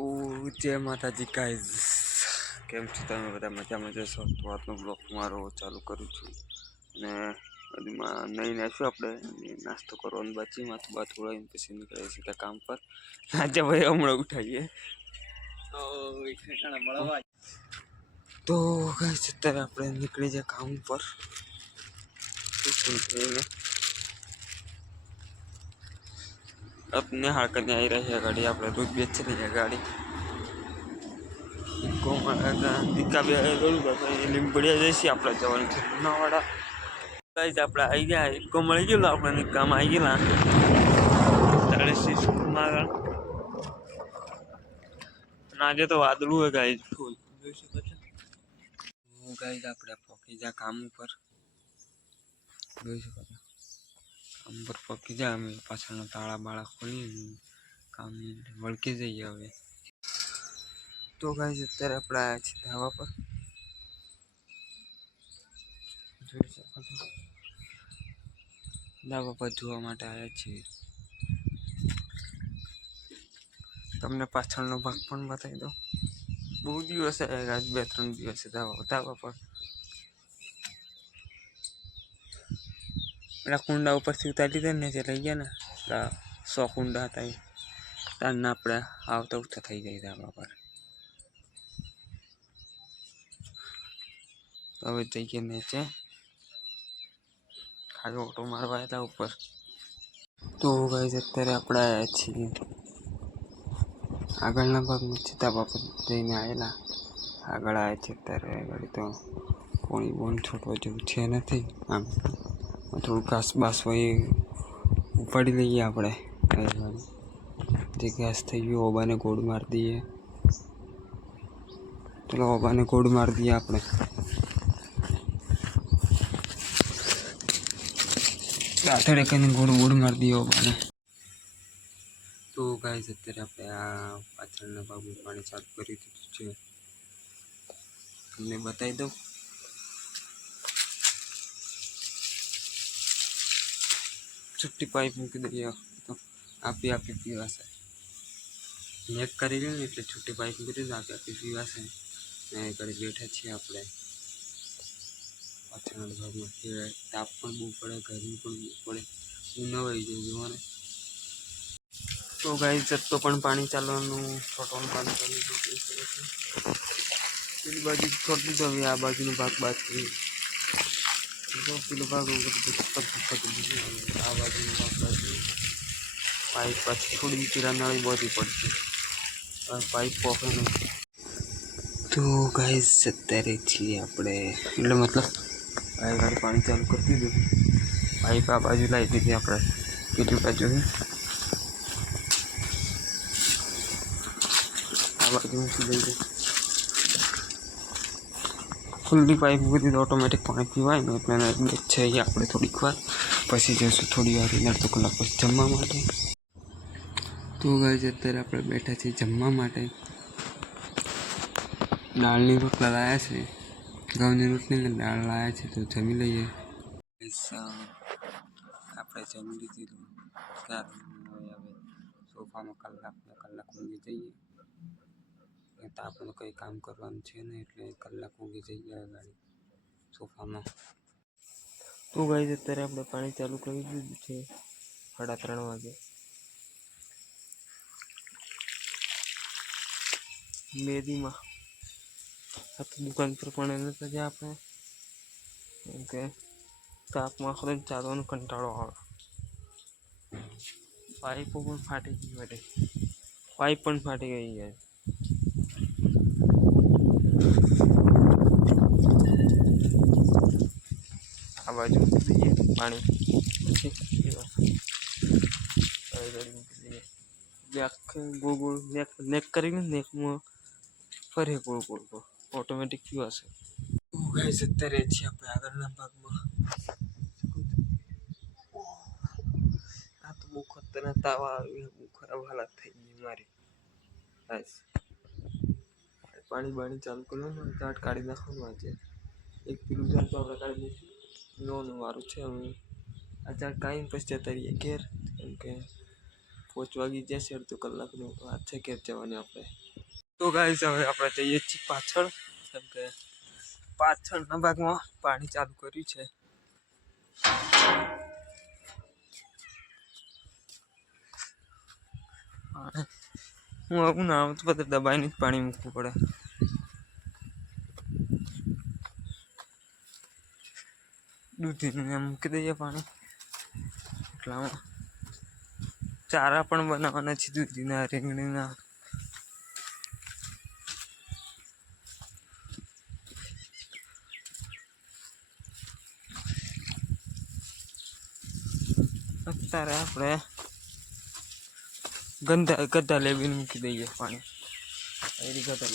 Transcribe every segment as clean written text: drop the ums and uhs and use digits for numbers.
તો જય માતાજી ગાઈઝ, કેમ છો તમે બધા? મજામાં જશો તો આજનો બ્લોગ મારો ચાલુ કરું છું. અને બધીમાં નહીં નાખ્યું આપણે નાસ્તો કરવાનું બાકી બાથ ઉડાવીને પછી નીકળે સીધા કામ પર. આજે ભાઈ હમણાં ઉઠાવીએ તો ગાઈઝ અત્યારે આપણે નીકળી જાય કામ પર. अपने हाथ करने आई रही है गाड़ी आप रोज बेच रही है गाड़ी दिक्का भी લીંબડિયા જઈશી આપણે જવાનું છે લુણાવાડા. ગાઈઝ આપણે આવી ગયા ઇકો મળી ગયેલું આપણને કામ આવી ગયેલા સુપરમાં આગળ. આજે તો વાદળું હોય ગાઈઝ ફૂલ જોઈ શકો છો. ગાઈઝ આપણે પહોંચી જા કામ ઉપર જોઈ શકો છો. કામ પર પહોંચી જાય અમે પાછળના તાળા બાળા ખોલી કામ વળકી જઈએ હવે. તો ગાઈઝ અત્યારે આપણે આવ્યા છીએ ધાબા પર જોઈ શકો છો. ધાબા પર જોવા માટે આવ્યા છીએ. તમને પાછળનો ભાગ પણ બતાવી દો. બહુ દિવસે આજ 2-3 દિવસે ધાબા પર પેલા કુંડા ઉપરથી ઉતારી દે ને જે લઈ ગયા ને 100 કુંડા હતા એ તારના આપણે આવતા ઉઠતા થઈ જાય ધાબા પર. હવે જઈએ નીચે ખાલી ઓટો મારવા હતા ઉપર. તો ગાઈઝ અત્યારે આપણે આવ્યા છીએ આગળના ભાગમાં છે ધાબા પર જઈને આવેલા. આગળ આવ્યા છે અત્યારે ગાડી તો પોણી બોન છોટવા જેવું છે નથી. આમ થોડું ઘાસ બાસ હોય ઉપાડી લઈએ આપણે. જે ઘાસ થઈ ગયું ઓબાને ગોળ મારી દઈએ. ચલો ઓબાને ગોળ મારી દઈએ આપણે. દાંતડે કહીને ગોળ મારી દઈએ ઓબાને. તો ગાઈઝ અત્યારે આપણે આ પાછળના ભાગમાં પાણી ચાલુ કરી દીધું છે. તમને બતાવી દઉં. છૂટી પાઇપ મૂકી દઈએ તો આપી પીવાશે. નેક કરી લે ને એટલે છૂટી પાઇપ મૂકી દઈએ આપી પીવાશે. ને ઘરે બેઠા છીએ આપણે પાછળના ભાગમાં. તાપ પણ બહુ પડે, ગરમી પણ બહુ પડે, ઉનાવાઈ જાય જોવાને. તો ગાઈઝ જતો પણ પાણી ચાલવાનું છોટવાનું પાણી ચાલુ થઈ શકે છે. પેલી બાજુ છોડી દીધો હવે આ બાજુનો ભાગ બાકી. પેલો ભાગ આ બાજુનો ભાગ બાજુ પાઇપ પાછી થોડી પીરા નળી બોધી પડશે. પાઇપ પોકે નહીં. તો ગાઈઝ અત્યારે છીએ આપણે એટલે મતલબ ગાડી પાણી ચાલુ કરી દીધું. પાઇપ આ બાજુ લાવી દીધી આપણે પેલી બાજુ. આ બાજુ મૂકી દઈએ. ખુલ્લી પાઇપ મૂકી દીધી ઓટોમેટિક પાણી પીવાય ને એટલે છે આપણે થોડીક વાર પછી જઈશું થોડી વાર 1.5 કલાક પછી જમવા માટે. તો ગાઈઝ અત્યારે આપણે બેઠા છીએ જમવા માટે. દાળની રોટલા લાવ્યા છે, ઘઉંની રોટલી ને દાળ લાવ્યા છે તો જમી લઈએ. આપણે જમી લીધું. હવે સોફામાં કલાક ઊંઘી જઈએ. તો આપણે કંઈ કામ કરવાનું છે ને એટલે કલાક ઊંઘી જઈએ ગાડી સોફામાં. તો ગાઈઝ અત્યારે આપણે પાણી ચાલુ કરી દીધું છે 3:30 વાગે. મેદીમાં આ તો દુકાન પર પણ નતા જ્યાં આપણે કેમ કે તાપમાં આખો ચાલવાનો કંટાળો આવે. પાઇપો પણ ફાટી ગઈ બધે. પાઇપ પણ ફાટી ગઈ જાય. આ બાજુ મૂકી દઈએ પાણી પછી ગોળ નેક કરીને નેકમાં ફરે ગોળ ઓટોમેટિક પીવાશે. ગાઈઝ અત્યારે છીએ આપણે આગળના ભાગમાં. આ તો બહુ ખતરનાક તાવ આવી, બહુ ખરાબ હાલત થઈ ગઈ મારી. પાણી ચાલુ કરવાનું ઝાડ કાઢી નાખવાનું. આજે એક પેલું ઝાડ તો આપણે કાઢી દઈશું. લોનું વારું છે હવે. આ ઝાડ કાઢીને પછી જતા રહીએ ઘેર કેમ કે 5 વાગી જશે. અડધો કલાકનો વાત છે ઘેર જવાની આપણે. તો ગાઈસ હવે આપણે જઈએ છીએ પાછળ, કેમ કે પાછળના ભાગમાં પાણી ચાલુ કર્યું છે. હું આવું ના આવું તો બધા દબાઈને જ પાણી મૂકવું પડે. દૂધીને મૂકી દઈએ પાણી. એટલામાં ચારા પણ બનાવવાના છે દૂધીના, રીંગણીના. અત્યારે આપણે ગધા લેવીને મૂકી દઈએ પાણી. ગધા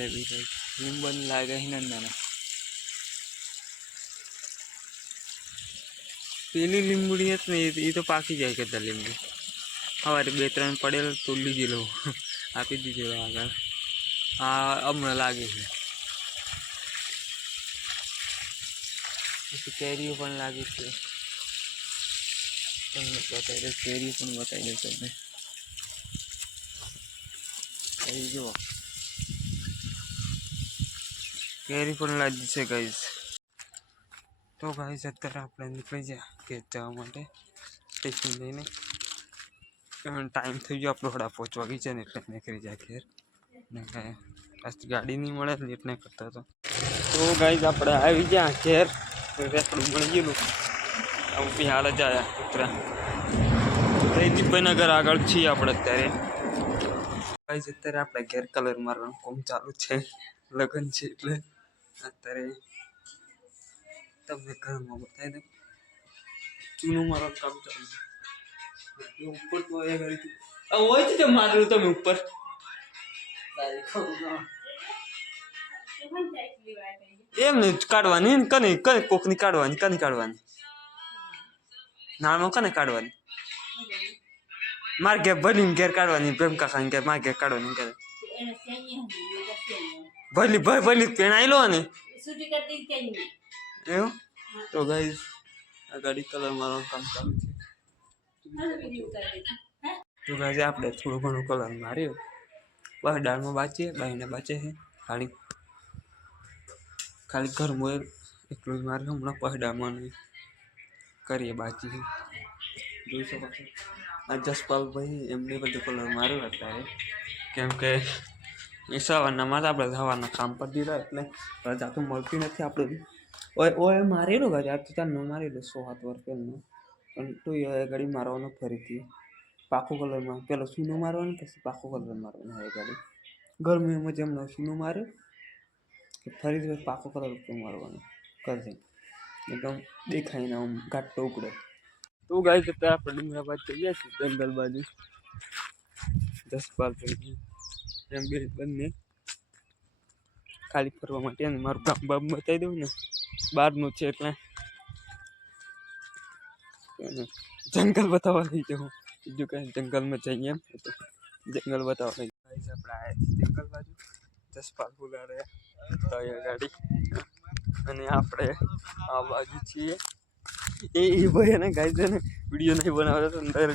લેવી કઈ લીંબન લાગે નંદાને. પેલી લીંબુડી હતી ને એ તો પાકી જાય ગધા લીંબડી. સવારે 2-3 પડેલ તો લીધી લઉં, આપી દીધેલો આગળ. હા હમણાં લાગે છે. પછી કેરીઓ પણ લાગે છે. તમને બતાવી દઉં, કેરી પણ બતાવી દઉં તમને. અહીં જુઓ, કેરી પણ લાગી છે ગાઈસ. તો ગાઈસ અત્યારે આપણે નીકળી જાય ઘેર જવા માટે સ્ટેશન લઈને. ટાઈમ થઈ ગયો આપણો 8:30 વાગી છે ને, એટલે નીકળી જાય ઘેર. ને કાંઈ ગાડી નહીં મળે, લેટ નહીં કરતા તો ગાઈસ આપણે આવી ગયા ઘેર. રેકડું મળી ગયેલું. આવું હાલ જ આવ્યા કૂતરા. દીપનગર આગળ છીએ આપણે અત્યારે. ગાઈસ અત્યારે આપણે ઘેર કલર મારવાનું કામ ચાલુ છે. લગ્ન છે એટલે અત્યારે તમને ઘરમાં બતાવી દઉં. ચૂનું મારવાનું કામ ચાલુ છે. ઉપર તો એ કરી હોય છે મારેલું તમે ઉપર. એમ નહીં કાઢવાની, કની કોકની કાઢવાની. નાનો કને કાઢવાની. મારે ઘેર ભલી ઘેર કાઢવાની, પ્રેમ કાકાની ઘેર મારે ઘેર કાઢવાની ઘેર. ભલી પેણાઈ લો ને એવું. તો ગાઈસ આ ગાડી કલર મારવાનું કામ ચાલુ છે. તો ગાઈસ આપણે થોડું ઘણું કલર માર્યું. બસ ડાળમાં બાચીએ, બાઈને બાચે છે. ખાલી ઘરમાં એટલું જ મારે હમણાં પહડામાં કરીએ બાકી. જોઈ શકો છો આ જસપાલભાઈ એમને બધું કલર માર્યો અત્યારે, કેમ કે એ સવારના માં આપણે સવારના કામ પર દીધા એટલે રજા તો મળતી નથી આપણે. ઓય મારેલો ગાડી આ તો ત્યાં ન મારેલો 6-7 વર્ષ પહેલાં, પણ તો એ ગાડી મારવાનો ફરીથી પાકો કલરમાં. પેલો સૂનો મારવાનો પછી પાકો કલર મારવાનો. હવે ગાડી ગરમીમાં જેમ સૂનો માર્યો ફરીથી પાકો કલર ઉપર મારવાનો કરશે, એકદમ દેખાય ને આમ ઘાટો ઉકળે. તો ગાઈસ અત્યારે આપણે ડુંગરા બાજુ જઈએ છીએ, જંગલ બાજુ. જસપાલભાઈ એમ બંને ખાલી ફરવા માટે. અને મારું ગામ બામ બતાવી દઉં ને, બહારનું છે એટલે જંગલ બતાવવા લઈ જાઉં. બીજું કાંઈ જંગલમાં જઈએ એમ તો જંગલ બતાવવા લઈ જાઉં. આપણે આવ્યા છીએ જંગલ બાજુ. જસપાલ બોલાડે તો એ ગાડી, અને આપણે આ બાજુ છીએ. એ ભાઈ એને ગાઈ છે ને વિડીયો નહીં બનાવતા તો અંદર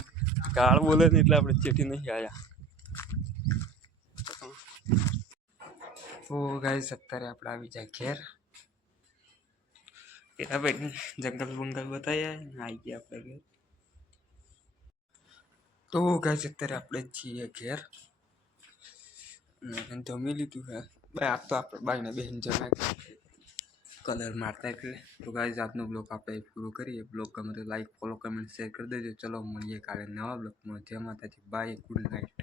ગાળ બોલે ને એટલે આપણે ચેટી નહીં આવ્યા. તો ગાઈસ અત્યારે આપણે આવી જાય ઘેર. પેલા ભાઈ જંગલ બંગલ બતાવ્યા ને આવી ગયા આપણે ઘેર. તો ગાઈસ અત્યારે આપણે છીએ ઘેર. જમી લીધું છે ભાઈ. આ તો આપણે બાઈને બહેન જમાય કલર મારતા એટલે. તો ગાઈસ આજનો બ્લોગ આપણે પૂરો કરીએ. બ્લોગ ગમે તો લાઈક, ફોલો, કમેન્ટ, શેર કરી દેજો. ચલો મળીએ કાલે નવા બ્લોગમાં. જય માતાજી, બાય, ગુડ નાઇટ.